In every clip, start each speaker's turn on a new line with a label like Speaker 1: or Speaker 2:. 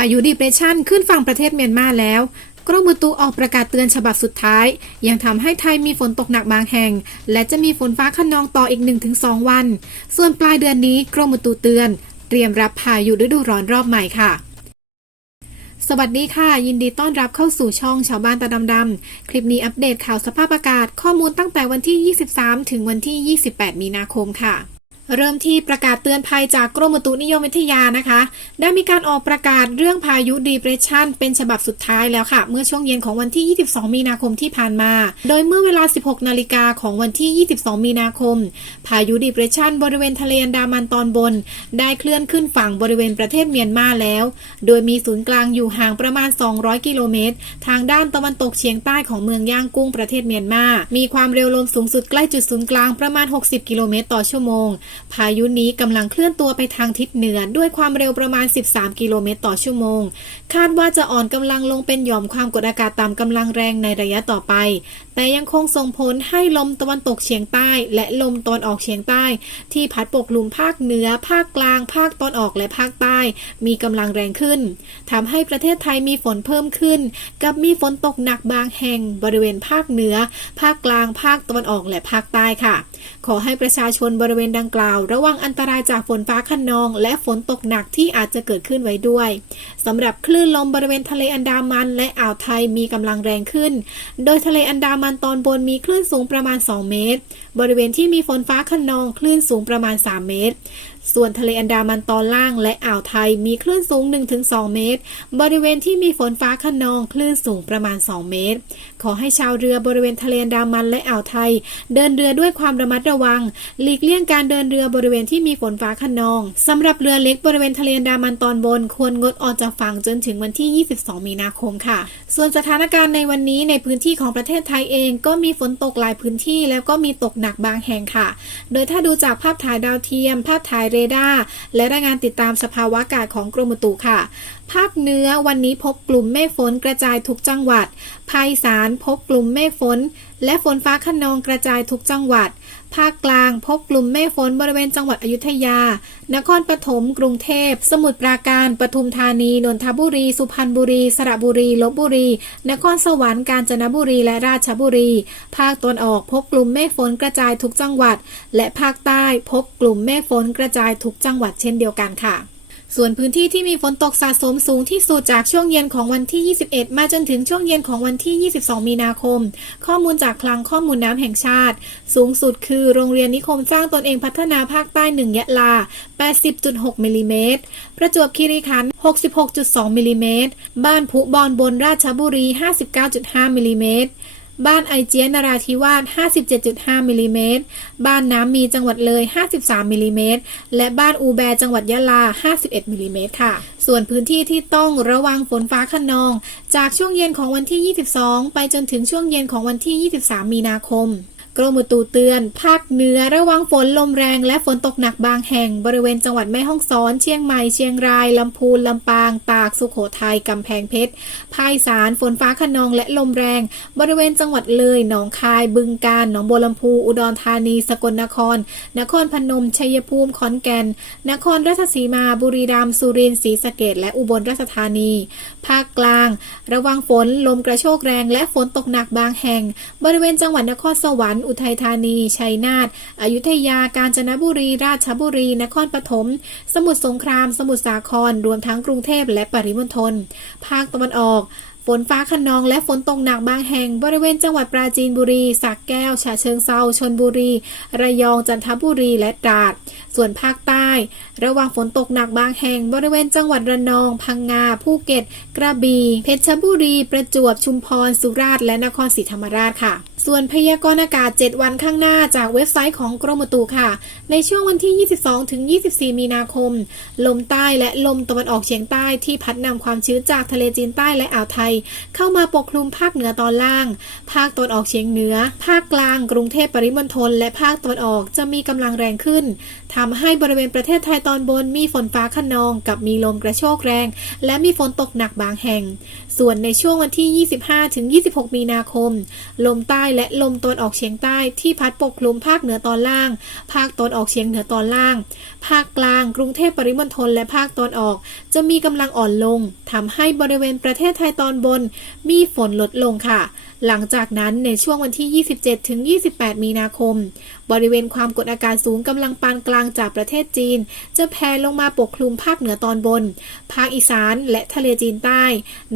Speaker 1: ายุดิเปรชันขึ้นฝั่งประเทศเมียนมาแล้วกรมอุตุออกประกาศเตือนฉบับสุดท้าย ยังทำให้ไทยมีฝนตกหนักบางแห่ง และจะมีฝนฟ้าขนองต่ออีก 1-2 วัน ส่วนปลายเดือนนี้กรมอุตุเตือน เตรียมรับพายุฤดูร้อนรอบใหม่ค่ะ สวัสดีค่ะ ยินดีต้อนรับเข้าสู่ช่องชาวบ้านตาดำๆคลิปนี้อัปเดตข่าวสภาพอากาศข้อมูลตั้งแต่วันที่ 23 ถึงวันที่ 28 มีนาคมค่ะ เริ่มที่ประกาศเตือนภัยจากกรมอุตุนิยมวิทยานะคะ ได้มีการออกประกาศเรื่องพายุดีเพรสชันเป็นฉบับสุดท้ายแล้วค่ะ เมื่อช่วงเย็นของวันที่ 22 มีนาคมที่ผ่านมา โดยเมื่อเวลา 16 นาฬิกาของวันที่ 22 มีนาคม พายุดีเพรสชันบริเวณทะเลอันดามันตอนบน ได้เคลื่อนขึ้นฝั่งบริเวณประเทศเมียนมาแล้ว โดยมีศูนย์กลางอยู่ห่างประมาณ 200 กิโลเมตร ทางด้านตะวันตกเฉียงใต้ของเมืองย่างกุ้งประเทศเมียนมา มีความเร็วลมสูงสุดใกล้จุดศูนย์กลางประมาณ 60 กิโลเมตรต่อชั่วโมงพายุนี้กำลังเคลื่อนตัวไปทางทิศเหนือด้วยความเร็วประมาณ 13 กิโลเมตรต่อชั่วโมง คาดว่าจะอ่อนกำลังลงเป็นหย่อมความกดอากาศต่ำกำลังแรงในระยะต่อไป แต่ยังคงส่งผลให้ลมตะวันตกเฉียงใต้ และลมตอนออกเฉียงใต้ ที่พัดปกคลุมภาคเหนือ ภาคกลาง ภาคตอนออกและภาคใต้ มีกำลังแรงขึ้นทำให้ประเทศไทยมีฝนเพิ่มขึ้น กับมีฝนตกหนักบางแห่งบริเวณภาคเหนือ ภาคกลาง ภาคตะวันออกและภาคใต้ค่ะ ขอให้ประชาชนบริเวณดังกล่าว ระวังอันตรายจากฝนฟ้าคะนอง และฝนตกหนักที่อาจจะเกิดขึ้นไว้ด้วยสำหรับคลื่นลมบริเวณทะเลอันดามัน และอ่าวไทยมีกำลังแรงขึ้น โดยทะเลอันดามันตอนบนมีคลื่นสูงประมาณ 2 เมตร บริเวณที่มีฝนฟ้าคะนองคลื่นสูงประมาณ 3 เมตรส่วนทะเลอันดามันตอนล่างและอ่าวไทยมีคลื่นสูง 1-2 เมตร บริเวณที่มีฝนฟ้าคะนองคลื่นสูงประมาณ 2 เมตร ขอให้ชาวเรือบริเวณทะเลอันดามันและอ่าวไทย เดินเรือด้วยความระมัดระวัง หลีกเลี่ยงการเดินเรือบริเวณที่มีฝนฟ้าคะนองสำหรับเรือเล็กบริเวณทะเลดามันตอนบน ควรงดออกจากฝั่งจนถึงวันที่ 22 มีนาคมค่ะ ส่วนสถานการณ์ในวันนี้ในพื้นที่ของประเทศไทยเองก็มีฝนตกหลายพื้นที่ แล้วก็มีตกหนักบางแห่งค่ะ โดยถ้าดูจากภาพถ่ายดาวเทียม ภาพถ่ายเรดาร์และรายงานติดตามสภาวะอากาศของกรมอุตุค่ะภาคเหนือวันนี้พบกลุ่มเมฆฝนกระจายทุกจังหวัด ภาคอีสานพบกลุ่มเมฆฝน และฝนฟ้าคะนองกระจายทุกจังหวัด ภาคกลางพบกลุ่มเมฆฝนบริเวณจังหวัดอยุธยา นครปฐม กรุงเทพ สมุทรปราการ ปทุมธานี นนทบุรี สุพรรณบุรี สระบุรี ลบบุรี นครสวรรค์ กาญจนบุรี และราชบุรี ภาคตะวันออกพบกลุ่มเมฆฝนกระจายทุกจังหวัด และภาคใต้พบกลุ่มเมฆฝนกระจายทุกจังหวัดเช่นเดียวกันค่ะ ส่วนพื้นที่ที่มีฝนตกสะสมสูงที่สุดจากช่วงเย็นของวันที่ 21 มาจนถึงช่วงเย็นของวันที่ 22 มีนาคม ข้อมูลจากคลังข้อมูลน้ำแห่งชาติ สูงสุดคือโรงเรียนนิคมสร้างตนเองพัฒนาภาคใต้ 1 ยะลา 80.6 มิลลิเมตร ประจวบคีรีขันธ์ 66.2 มิลลิเมตร บ้านพุบอนบนราชบุรี 59.5 มิลลิเมตร บ้านไอเจียนราธิวาส 57.5มิลลิเมตร บ้านน้ำมีจังหวัดเลย 53มิลลิเมตร และบ้านอูแบจังหวัดยะลา 51มิลลิเมตรค่ะ ส่วนพื้นที่ที่ต้องระวังฝนฟ้าขนอง จากช่วงเย็นของวันที่ 22 ไปจนถึงช่วงเย็นของวันที่ 23 มีนาคม กรมอุตุเตือน ภาคเหนือระวังฝนลมแรงและฝนตกหนักบางแห่ง บริเวณจังหวัดแม่ฮ่องสอน เชียงใหม่ เชียงราย ลำพูน ลำปาง ตาก สุโขทัย กำแพงเพชร ภาคสานฝนฟ้าคะนองและลมแรง บริเวณจังหวัดเลย หนองคาย บึงกาฬ หนองบัวลำพู อุดรธานี สกลนคร นครพนม ชัยภูมิ ขอนแก่น นครราชสีมา บุรีรัมย์ สุรินทร์ ศรีสะเกษและอุบลราชธานี ภาคกลาง ระวังฝนลมกระโชกแรงและฝนตกหนักบางแห่ง บริเวณจังหวัดนครสวรรค์อุทัยธานี ชัยนาทอยุธยา กาญจนบุรี ราชบุรี นครปฐม สมุทรสงคราม สมุทรสาคร รวมทั้งกรุงเทพและปริมณฑล ภาคตะวันออก ฝนฟ้าคะนองและฝนตกหนักบางแห่ง บริเวณจังหวัดปราจีนบุรีสักแก้ว ฉะเชิงเซาชนบุรี ระยอง จันทบุรี และตราด ส่วนภาคใต้ ระวังฝนตกหนักบางแห่ง บริเวณจังหวัดระนอง พังงา ภูเก็ต กระบี่ เพชรบุรี ประจวบ ชุมพร สุราษฎร์ และนครศรีธรรมราชค่ะ ส่วนพยากรณ์อากาศ 7 วันข้างหน้าจากเว็บไซต์ของกรมอุตุค่ะ ในช่วงวันที่ 22ถึง24 มีนาคม ลมใต้และลมตะวันออกเฉียงใต้ที่พัดนำความชื้นจากทะเลจีนใต้และอ่าวไทยเข้ามาปกคลุมภาคเหนือตอนล่าง ภาคตะวันออกเฉียงเหนือ ภาคกลาง กรุงเทพปริมณฑลและภาคตะวันออกจะมีกำลังแรงขึ้นทำให้บริเวณประเทศไทยตอนบนมีฝนฟ้าขนอง กับมีลมกระโชกแรง และมีฝนตกหนักบางแห่ง ส่วนในช่วงวันที่ 25ถึง26 มีนาคม ลมใต้และลมตะวันออกเฉียงใต้ที่พัดปกคลุมภาคเหนือตอนล่าง ภาคตะวันออกเฉียงเหนือตอนล่าง ภาคกลาง กรุงเทพปริมณฑลและภาคตะวันออก จะมีกำลังอ่อนลงทำให้บริเวณประเทศไทยตอนบน มีฝนลดลงค่ะ หลังจากนั้นในช่วงวันที่ 27 ถึง 28 มีนาคม บริเวณความกดอากาศสูงกำลังปานกลางจากประเทศจีน จะแผ่ลงมาปกคลุมภาคเหนือตอนบน ภาคอีสานและทะเลจีนใต้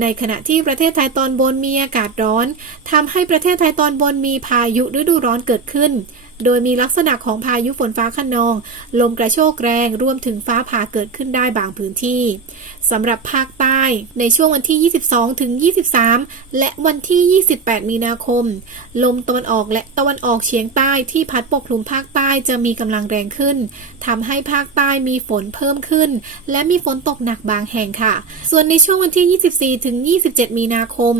Speaker 1: ในขณะที่ประเทศไทยตอนบนมีอากาศร้อนทำให้ประเทศไทยตอนบนมีพายุฤดูร้อนเกิดขึ้น โดยมีลักษณะของพายุฝนฟ้าคะนอง ลมกระโชกแรง รวมถึงฟ้าผ่าเกิดขึ้นได้บางพื้นที่สำหรับภาคใต้ในช่วงวันที่ 22 ถึง 23 และวันที่ 28 มีนาคม ลมตะวันออกและตะวันออกเฉียงใต้ที่พัดปกคลุมภาคใต้จะมีกำลังแรงขึ้นทำให้ภาคใต้มีฝนเพิ่มขึ้น และมีฝนตกหนักบางแห่งค่ะ ส่วนในช่วงวันที่ 24 ถึง 27 มีนาคม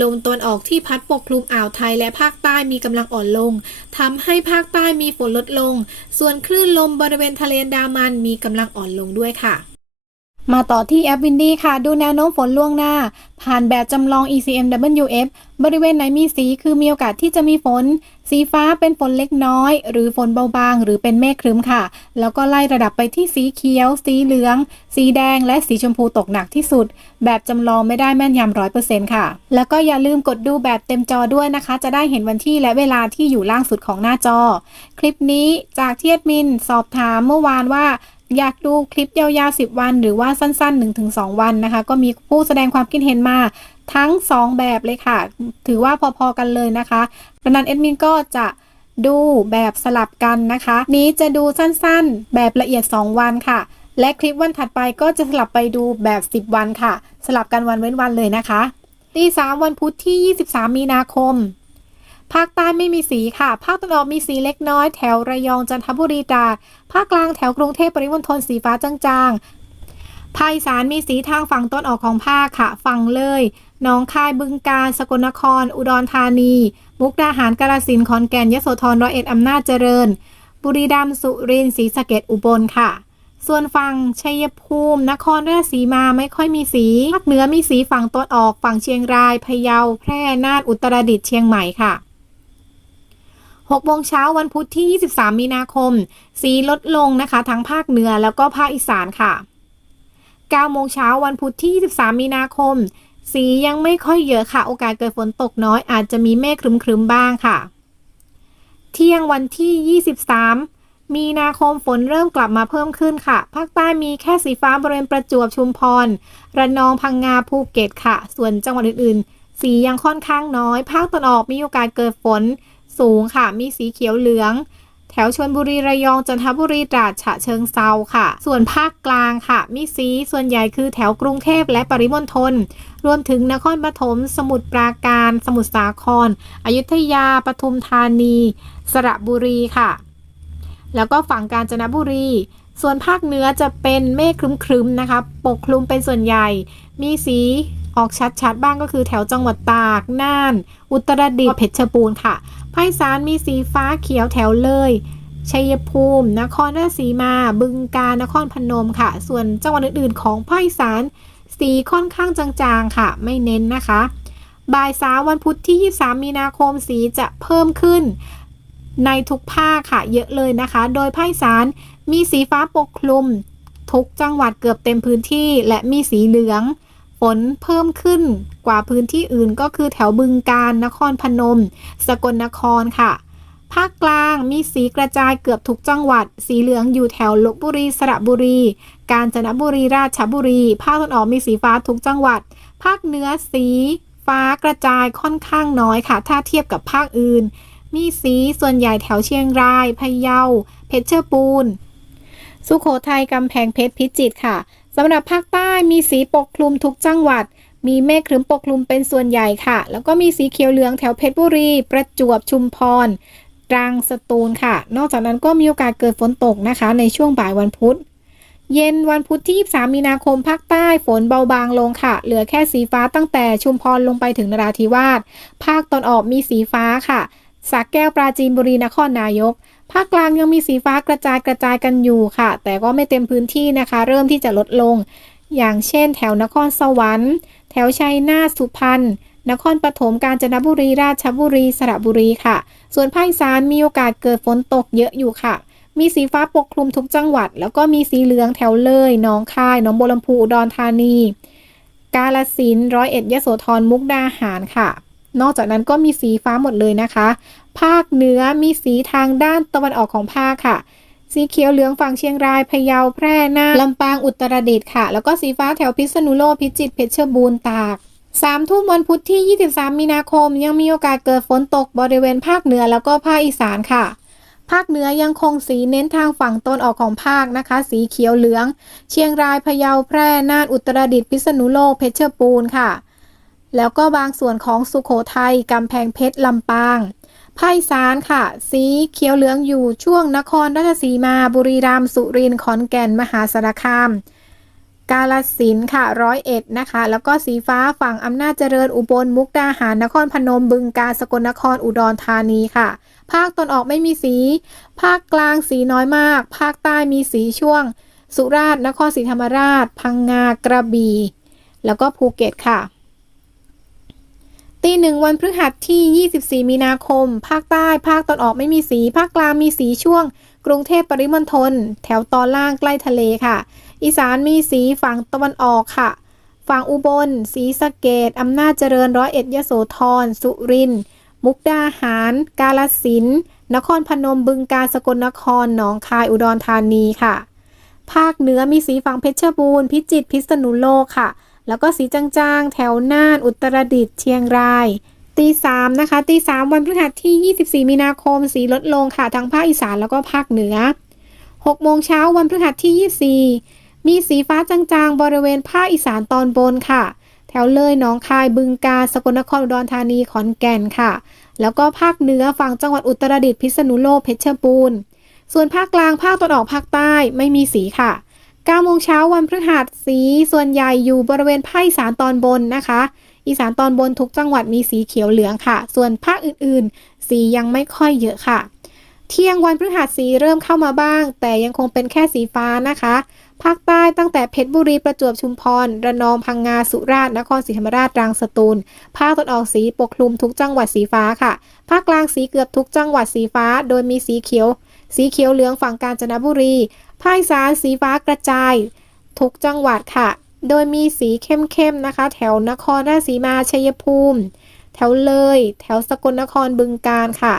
Speaker 1: ลมตะวันออกที่พัดปกคลุมอ่าวไทยและภาคใต้มีกำลังอ่อนลงทำให้ภาาคใต้มีฝนลดลง ส่วนคลื่นลมบริเวณทะเลอันดามันมีกำลังอ่อนลงด้วยค่ะ มาต่อที่แอปวินดี้ค่ะ ดูแนวโน้มฝนล่วงหน้า ผ่านแบบจำลอง ECMWF บริเวณไหนมีสีคือมีโอกาสที่จะมีฝน สีฟ้าเป็นฝนเล็กน้อย หรือฝนเบาบาง หรือเป็นเมฆครึ้มค่ะ แล้วก็ไล่ระดับไปที่สีเขียว สีเหลือง สีแดง และสีชมพูตกหนักที่สุด แบบจำลองไม่ได้แม่นยำร้อยเปอร์เซ็นต์ค่ะ แล้วก็อย่าลืมกดดูแบบเต็มจอด้วยนะคะ จะได้เห็นวันที่และเวลาที่อยู่ล่างสุดของหน้าจอ คลิปนี้จากเที่แอดมิน สอบถามเมื่อวานว่า อยากดูคลิปยาวๆ 10 วัน หรือว่าสั้นๆ 1-2 วันนะคะ ก็มีผู้แสดงความคิดเห็นมาทั้ง 2 แบบเลยค่ะ ถือว่าพอๆกันเลยนะคะดังนั้นเอ็ดมินก็จะดูแบบสลับกันนะคะ นี้จะดูสั้นๆ แบบละเอียด 2 วันค่ะ และคลิปวันถัดไปก็จะสลับไปดูแบบ 10 วันค่ะ สลับกันวันเว้นวันเลยนะคะตีสามวันพุธที่ 23 มีนาคม ภาคใต้ไม่มีสีค่ะ ภาคตะวันออกมีสีเล็กน้อย แถวระยองจันทบุรีตราดภาคกลางแถวกรุงเทพปริมณฑลสีฟ้าจางๆภาคอีสานมีสีทางฝั่งต้นออกของภาคค่ะ ฝั่งเลยหนองคายบึงกาฬสกลนคร อุดรธานี มุกดาหารกาฬสินธุ์ขอนแก่นยโสธรร้อยเอ็ดอำนาจเจริญ บุรีรัมย์สุรินทร์ศรีสะเกดอุบลค่ะส่วนฝั่งชัยภูมิ นครราชสีมาไม่ค่อยมีสี ภาคเหนือมีสีฝั่งต้นออก ฝั่งเชียงราย พะเยา แพร่ น่าน อุตรดิตถ์ เชียงใหม่ค่ะ 6โมงเช้าวันพุธที่ 23 มีนาคม สีลดลงนะคะทั้งภาคเหนือแล้วก็ภาคอีสานค่ะ 9 โมงเช้าวันพุธที่ 23 มีนาคม สียังไม่ค่อยเยอะค่ะ โอกาสเกิดฝนตกน้อยอาจจะมีเมฆครึมๆบ้างค่ะ เที่ยงวันที่ 23มีนาคมฝนเริ่มกลับมาเพิ่มขึ้นค่ะ ภาคใต้มีแค่สีฟ้าบริเวณประจวบชุมพร ระนองพังงาภูเก็ตค่ะ ส่วนจังหวัดอื่นๆ สียังค่อนข้างน้อย ภาคตะวันออกมีโอกาสเกิดฝน สูงค่ะ มีสีเขียวเหลือง แถวชลบุรีระยองจันทบุรีตราดฉะเชิงเซาค่ะ ส่วนภาคกลางค่ะ มีสีส่วนใหญ่คือแถวกรุงเทพและปริมณฑลรวมถึงนครปฐมสมุทรปราการ สมุทรสาคร อยุธยาปทุมธานี สระบุรีค่ะ แล้วก็ฝั่งกาญจนบุรีส่วนภาคเหนือจะเป็นเมฆครึมๆนะคะ ปกคลุมเป็นส่วนใหญ่ มีสีออกชัดๆ บ้างก็คือแถวจังหวัดตาก น่าน อุตรดิตถ์เพชรบูรณ์ค่ะ ภาคสานมีสีฟ้าเขียวแถวเลยชัยภูมิ นครราชสีมา บึงกาฬนครพนมค่ะ ส่วนจังหวัดอื่นๆ ของภาคอีสานสีค่อนข้างจางๆค่ะ ไม่เน้นนะคะ บ่ายสาวันพุธที่ 23 มีนาคมสีจะเพิ่มขึ้น ในทุกภาคค่ะ เยอะเลยนะคะ โดยภาคอีสานมีสีฟ้าปกคลุม ทุกจังหวัดเกือบเต็มพื้นที่ และมีสีเหลือง นเพิ่มขึ้นกว่าพื้นที่อื่นก็คือแถวบึงกาฬนครพนม สกลนครค่ะ ภาคกลางมีสีกระจายเกือบทุกจังหวัด สีเหลืองอยู่แถวลบบุรี สระบุรี กาญจนบุรีราชบุรี ภาคตะวันออกมีสีฟ้าทุกจังหวัด ภาคเหนือสีฟ้ากระจายค่อนข้างน้อยค่ะ ถ้าเทียบกับภาคอื่น มีสีส่วนใหญ่แถวเชียงรายพะเยาเพชรบูรณ์สุโขทัยกำแพงเพชรพิจิตรค่ะ สำหรับภาคใต้มีสีปกคลุมทุกจังหวัด มีเมฆครึ้มปกคลุมเป็นส่วนใหญ่ค่ะ แล้วก็มีสีเขียวเหลืองแถวเพชรบุรี ประจวบชุมพรตรังสตูลค่ะ นอกจากนั้นก็มีโอกาสเกิดฝนตกนะคะ ในช่วงบ่ายวันพุธ เย็นวันพุธที่ 23 มีนาคมภาคใต้ฝนเบาบางลงค่ะ เหลือแค่สีฟ้าตั้งแต่ชุมพรลงไปถึงนราธิวาส ภาคตอนออกมีสีฟ้าค่ะสระแก้วปราจีนบุรีนครนายก ภาคกลางยังมีสีฟ้ากระจายกระจายกันอยู่ค่ะ แต่ก็ไม่เต็มพื้นที่นะคะ เริ่มที่จะลดลง อย่างเช่น แถวนครสวรรค์ แถวชัยนาทสุพรรณนครปฐมกาญจนบุรีราชบุรีสระบุรีค่ะ ส่วนภาคอีสานมีโอกาสเกิดฝนตกเยอะอยู่ค่ะ มีสีฟ้าปกคลุมทุกจังหวัด แล้วก็มีสีเหลืองแถวเลยหนองคายหนองบัวลำพูอุดรธานี กาลสินร้อยเอ็ดยโสธรมุกดาหารค่ะ นอกจากนั้นก็มีสีฟ้าหมดเลยนะคะ ภาคเหนือมีสีทางด้านตะวันออกของภาคค่ะ สีเขียวเหลืองฝั่งเชียงรายพะเยาแพร่น่านลำปางอุตรดิตถ์ค่ะ แล้วก็สีฟ้าแถวพิษณุโลกพิจิตรเพชรบูรณ์ตากสามทุ่มวันพุธที่ 23 มีนาคม ยังมีโอกาสเกิดฝนตกบริเวณภาคเหนือแล้วก็ภาคอีสานค่ะ ภาคเหนือยังคงสีเน้นทางฝั่งตนออกของภาคนะคะ สีเขียวเหลือง เชียงรายพะเยาแพร่น่านอุตรดิตถ์พิษณุโลกเพชรบูรณ์ค่ะ แล้วก็บางส่วนของสุโขทัยกำแพงเพชรลำปาง ภาคอีสานค่ะ สีเขียวเหลืองอยู่ช่วงนครราชสีมาบุรีรัมย์สุรินทร์ขอนแก่นมหาสารคาม กาลสินค่ะร้อยเอ็ดนะคะ แล้วก็สีฟ้าฝั่งอำนาจเจริญอุบลมุกดาหารนครพนมบึงกาฬสกลนครอุดรธานีค่ะ ภาคตอนออกไม่มีสี ภาคกลางสีน้อยมาก ภาคใต้มีสีช่วง สุราษฎร์นครศรีธรรมราช พังงากระบี่แล้วก็ภูเก็ตค่ะ ตีหนึ่งวันพฤหัสที่ 24 มีนาคม ภาคใต้ ภาคตอนออกไม่มีสี ภาคกลางมีสีช่วง กรุงเทพปริมณฑล แถวตอนล่างใกล้ทะเลค่ะ อีสานมีสีฝั่งตะวันออกค่ะ ฝั่งอุบลศรีสะเกดอำนาจเจริญร้อยเอ็ดยโสธร สุรินทร์ มุกดาหาร กาลสิน นครพนม บึงกาฬ สกลนคร หนองคาย อุดรธานีค่ะ ภาคเหนือมีสีฝั่งเพชรบูรณ์ พิจิตร พิษณุโลกค่ะ แล้วก็สีจางๆ แถวน่าน อุตรดิตถ์เชียงราย ตีสามนะคะตีสามวันพฤหัสที่ 24 มีนาคม สีลดลงค่ะทั้งภาคอีสานแล้วก็ภาคเหนือ6โมงเช้าวันพฤหัสที่ 24 มีสีฟ้าจางๆ บริเวณภาคอีสานตอนบนค่ะ แถวเลยหนองคายบึงกาฬสกลนครอุดรธานีขอนแก่นค่ะ แล้วก็ภาคเหนือฝั่งจังหวัดอุตรดิตถ์พิษณุโลกเพชรบูรณ์ส่วนภาคกลางภาคตะวันออกภาคใต้ไม่มีสีค่ะ 9โมงเช้าวันพฤหัสสีส่วนใหญ่อยู่บริเวณภาคอีสานตอนบนนะคะ อีสานตอนบนทุกจังหวัดมีสีเขียวเหลืองค่ะ ส่วนภาคอื่นๆ สียังไม่ค่อยเยอะค่ะ เที่ยงวันพฤหัสสีเริ่มเข้ามาบ้าง แต่ยังคงเป็นแค่สีฟ้านะคะ ภาคใต้ตั้งแต่เพชรบุรีประจวบชุมพร ระนองพังงาสุราษฎร์นครศรีธรรมราชตรังสตูล ภาคตะวันออกสีปกคลุมทุกจังหวัดสีฟ้าค่ะ ภาคกลางสีเกือบทุกจังหวัดสีฟ้า โดยมีสีเขียวสีเขียวเหลืองฝั่งกาญจนบุรี ภาคอีสานสีฟ้ากระจาย ทุกจังหวัดค่ะ โดยมีสีเข้มๆนะคะ แถวนครราชสีมาชัยภูมิ แถวเลย แถวสกลนครบึงกาฬค่ะ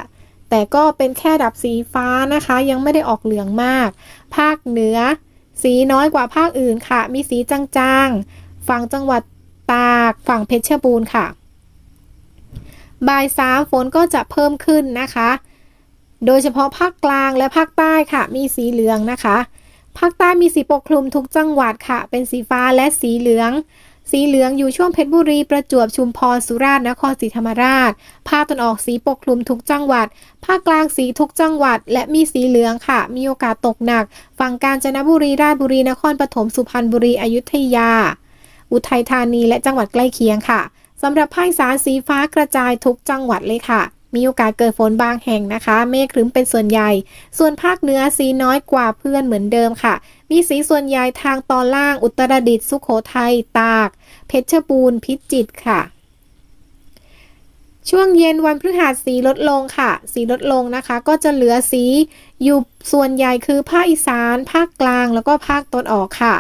Speaker 1: แต่ก็เป็นแค่ดับสีฟ้านะคะ ยังไม่ได้ออกเหลืองมาก ภาคเหนือ สีน้อยกว่าภาคอื่นค่ะ มีสีจางๆ ฝั่งจังหวัดตากฝั่งเพชรบูรณ์ค่ะบ่ายสามฝนก็จะเพิ่มขึ้นนะคะ โดยเฉพาะภาคกลางและภาคใต้ค่ะ มีสีเหลืองนะคะ ภาคใต้มีสีปกคลุมทุกจังหวัดค่ะ เป็นสีฟ้าและสีเหลือง สีเหลืองอยู่ช่วงเพชรบุรีประจวบชุมพรสุราษฎร์นครศรีธรรมราช ภาคตะวันออกสีปกคลุมทุกจังหวัด ภาคกลางสีทุกจังหวัด และมีสีเหลืองค่ะ มีโอกาสตกหนัก ฝั่งกาญจนบุรีราชบุรีนครปฐมสุพรรณบุรีอยุธยา อุทัยธานีและจังหวัดใกล้เคียงค่ะสำหรับภาคสานสีฟ้ากระจายทุกจังหวัดเลยค่ะ มีโอกาสเกิดฝนบางแห่งนะคะ เมฆครึ้มเป็นส่วนใหญ่ ส่วนภาคเหนือสีน้อยกว่าเพื่อนเหมือนเดิมค่ะ มีสีส่วนใหญ่ทางตอนล่างอุตรดิตถ์สุโขทัยตาก เพชรบูรณ์พิจิตรค่ะ ช่วงเย็นวันพฤหัสสีลดลงค่ะ สีลดลงนะคะ ก็จะเหลือสีอยู่ส่วนใหญ่คือภาคอีสาน ภาคกลางแล้วก็ภาคตะวันออกค่ะ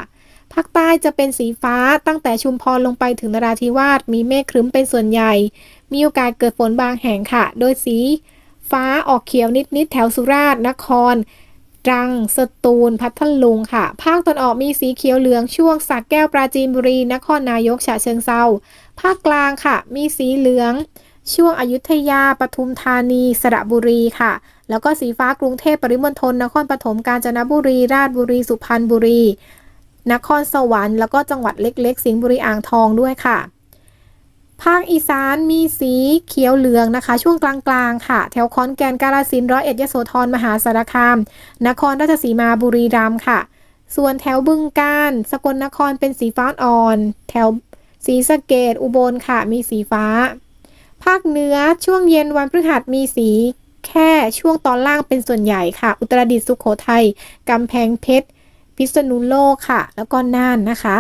Speaker 1: ภาคใต้จะเป็นสีฟ้าตั้งแต่ชุมพรลงไปถึงนราธิวาสมีเมฆครึ้มเป็นส่วนใหญ่ มีโอกาสเกิดฝนบางแห่งค่ะ โดยสีฟ้าออกเขียวนิดๆแถวสุราษฎร์นครตรัง สตูล พัทลุงค่ะ ภาคตะวันออกมีสีเขียวเหลืองช่วงสักแก้วปราจีนบุรี นครนายกฉะเชิงเซาภาคกลางค่ะ มีสีเหลือง ช่วงอยุธยา ปทุมธานี สระบุรีค่ะ แล้วก็สีฟ้ากรุงเทพปริมณฑล นครปฐม กาญจนบุรี ราชบุรี สุพรรณบุรี นครสวรรค์ แล้วก็จังหวัดเล็ก ๆ สิงห์บุรี อ่างทองด้วยค่ะ ภาคอีสานมีสีเขียวเหลืองนะคะ ช่วงกลางๆ ค่ะ แถวขอนแกนกาฬสินร้อยเอ็ดยโสธรมหาสารคาม นครราชสีมาบุรีรัมย์ค่ะ ส่วนแถวบึงกาฬสกลนครเป็นสีฟ้าอ่อน แถวศรีสะเกดอุบลค่ะ มีสีฟ้า ภาคเหนือช่วงเย็นวันพฤหัสมีสี แค่ช่วงตอนล่างเป็นส่วนใหญ่ค่ะ อุตรดิตถ์สุโขทัยกำแพงเพชร พิษณุโลกค่ะ แล้วก็น่านนะคะ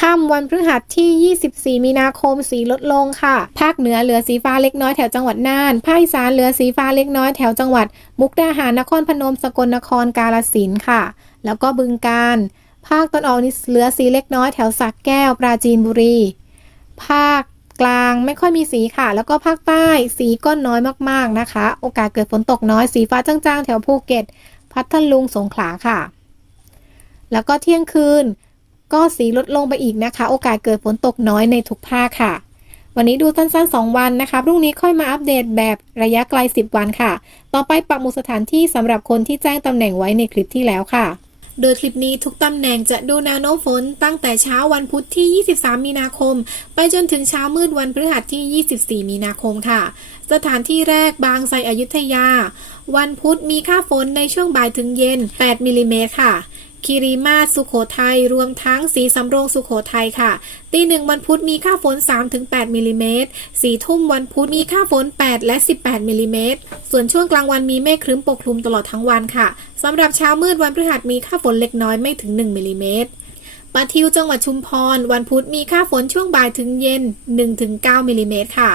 Speaker 1: ค่ำวันพฤหัสที่ 24 มีนาคมสีลดลงค่ะ ภาคเหนือเหลือสีฟ้าเล็กน้อยแถวจังหวัดน่าน ภาคอีสานเหลือสีฟ้าเล็กน้อยแถวจังหวัด มุกดาหาร นครพนม สกลนคร กาฬสินธุ์ค่ะ แล้วก็บึงกาฬ ภาคตอนออกนี่เหลือสีเล็กน้อยแถวสักแก้ว ปราจีนบุรี ภาคกลางไม่ค่อยมีสีค่ะ แล้วก็ภาคใต้สีก็น้อยมากๆนะคะ โอกาสเกิดฝนตกน้อย สีฟ้าจางๆ แถวภูเก็ต พัทลุง สงขลาค่ะ แล้วก็เที่ยงคืน ก็สีลดลงไปอีกนะคะ โอกาสเกิดฝนตกน้อยในทุกภาคค่ะ วันนี้ดูสั้นๆ 2 วันนะคะ พรุ่งนี้ค่อยมาอัปเดตแบบระยะไกล 10 วันค่ะ ต่อไปปักหมุดสถานที่สำหรับคนที่แจ้งตำแหน่งไว้ในคลิปที่แล้วค่ะ โดยคลิปนี้ทุกตำแหน่งจะดูนวโน้มฝนตั้งแต่เช้าวันพุธที่ 23 มีนาคม ไปจนถึงเช้ามืดวันพฤหัสที่ 24 มีนาคมค่ะ สถานที่แรกบางไทรอยุธยา วันพุธมีค่าฝนในช่วงบ่ายถึงเย็น 8 มิลลิเมตรค่ะ คีรีมาศสุโขทัยรวมทั้งสีสำโรงสุขโขทัยค่ะตีหนึ่งวันพุธมีค่าฝน 3-8มิลลิเมตรสี่ทุ่มวันพุธมีค่าฝน 8 และ 18มิลลิเมตรส่วนช่วงกลางวันมีเมฆครึ้มปกคลุมตลอดทั้งวันค่ะสำหรับเช้ามืดวันพฤหัสมีค่าฝนเล็กน้อยไม่ถึง 1มิลลิเมตรปะทิวจังหวัดชุมพร วันพุธมีค่าฝนช่วงบ่ายถึงเย็น 1-9มิลลิเมตรค่ะ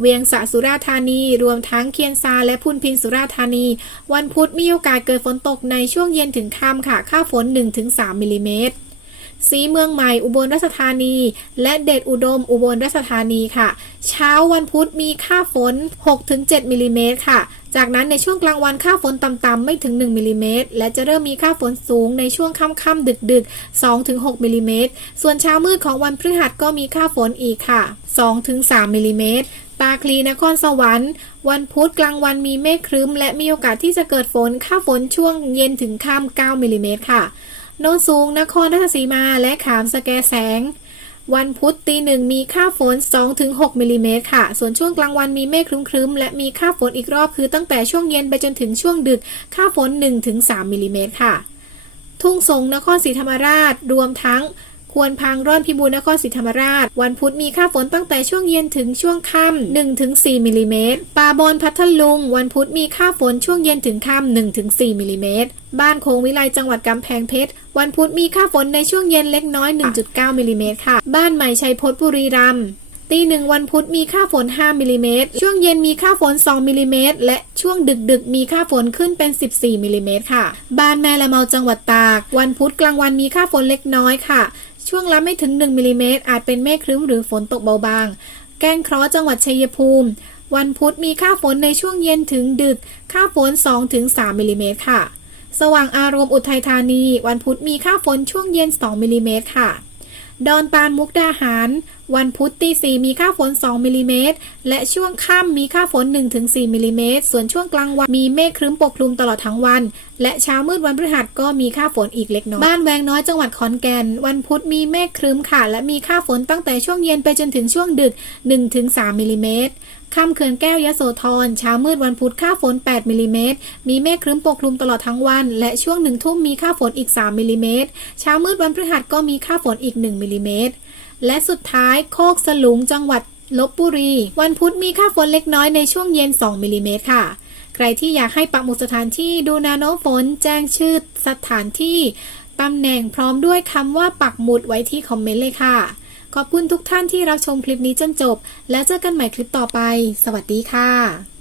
Speaker 1: เวียงสะสุราธานี รวมทั้งเคียนซาและพุนพินสุราธานี วันพุธมีโอกาสเกิดฝนตกในช่วงเย็นถึงค่ำค่ะ ค่าฝน 1-3มิลลิเมตร สีเมืองใหม่อุบลราชธานี และเดชอุดมอุบลราชธานีค่ะ เช้าวันพุธมีค่าฝน 6-7มิลลิเมตรค่ะ จากนั้นในช่วงกลางวันค่าฝนต่ำๆไม่ถึง 1มิลลิเมตรและจะเริ่มมีค่าฝนสูงในช่วงค่ำๆดึกๆ 2-6มิลลิเมตรส่วนเช้ามืดของวันพฤหัสก็มีค่าฝนอีกค่ะ 2-3มิลลิเมตรตาคลีนครสวรรค์วันพุธกลางวันมีเมฆครึ้ม และมีโอกาสที่จะเกิดฝน ค่าฝนช่วงเย็นถึงค่ำ9มิลลิเมตรค่ะ โนนสูง นครราชสีมา และขามสแกแสง วันพุธตีหนึ่งมีค่าฝน 2-6มิลลิเมตรค่ะ ส่วนช่วงกลางวันมีเมฆครึ้มๆ และมีค่าฝนอีกรอบคือตั้งแต่ช่วงเย็นไปจนถึงช่วงดึก ค่าฝน 1-3มิลลิเมตรค่ะ ทุ่งสงนครศรีธรรมราช รวมทั้ง ควรพังร่อนพิบูลนครศรีธรรมราช วันพุธมีค่าฝนตั้งแต่ช่วงเย็นถึงช่วงค่ำ1-4มิลลิเมตรป่าบอนพัทลุง วันพุธมีค่าฝนช่วงเย็นถึงค่ำ1-4มิลลิเมตรบ้านโคงวิไลจังหวัดกำแพงเพชร วันพุธมีค่าฝนในช่วงเย็นเล็กน้อย 1.9มิลลิเมตรค่ะ บ้านใหม่ชัยพจน์บุรีรัมย์ ตีหนึ่งวันพุธมีค่าฝน 5มิลลิเมตรช่วงเย็นมีค่าฝน 2มิลลิเมตรและช่วงดึกดึกมีค่าฝนขึ้นเป็น 14มิลลิเมตรค่ะ บ้านแม่ละเมาจังหวัดตาก วันพุธกลางวันมีค่าฝนเล็กน้อยค่ะ ช่วงละไม่ถึง1มิลลิเมตรอาจเป็นเมฆครึ้มหรือฝนตกเบาบาง แก้งเคราะห์จังหวัดชัยภูมิ วันพุธมีค่าฝนในช่วงเย็นถึงดึก ค่าฝน 2-3มิลลิเมตรค่ะสว่างอารมณ์อุทัยธานี วันพุธมีค่าฝนช่วงเย็น 2มิลลิเมตรค่ะ ดอนตาลมุกดาหาร วันพุธตีสี่มีค่าฝน 2 มิลลิเมตร และช่วงค่ำมีค่าฝน 1-4 มิลลิเมตร ส่วนช่วงกลางวันมีเมฆครึ้มปกคลุมตลอดทั้งวัน และเช้ามืดวันพฤหัสก็มีค่าฝนอีกเล็กน้อย บ้านแวงน้อยจังหวัดขอนแก่น วันพุธมีเมฆครึ้มค่ะ และมีค่าฝนตั้งแต่ช่วงเย็นไปจนถึงช่วงดึก 1-3 มิลลิเมตรค่ำเขื่อนแก้วยโสธรเช้ามืดวันพุธค่าฝน 8มิลลิเมตร มีเมฆครึ้มปกคลุมตลอดทั้งวัน และช่วงหนึ่งทุ่มมีค่าฝนอีก 3มิลลิเมตร เช้ามืดวันพฤหัสก็มีค่าฝนอีก 1มิลิเมตร และสุดท้ายโคกสลุงจังหวัดลบบุรี วันพุธมีค่าฝนเล็กน้อยในช่วงเย็น 2มิลลิเมตรค่ะ ใครที่อยากให้ปักหมุดสถานที่ดูนวโน้มฝนแจ้งชื่อสถานที่ตำแหน่งพร้อมด้วยคำว่าปักหมุดไว้ที่คอมเมนต์เลยค่ะ ขอบคุณทุกท่านที่รับชมคลิปนี้จนจบ แล้วเจอกันใหม่คลิปต่อไป สวัสดีค่ะ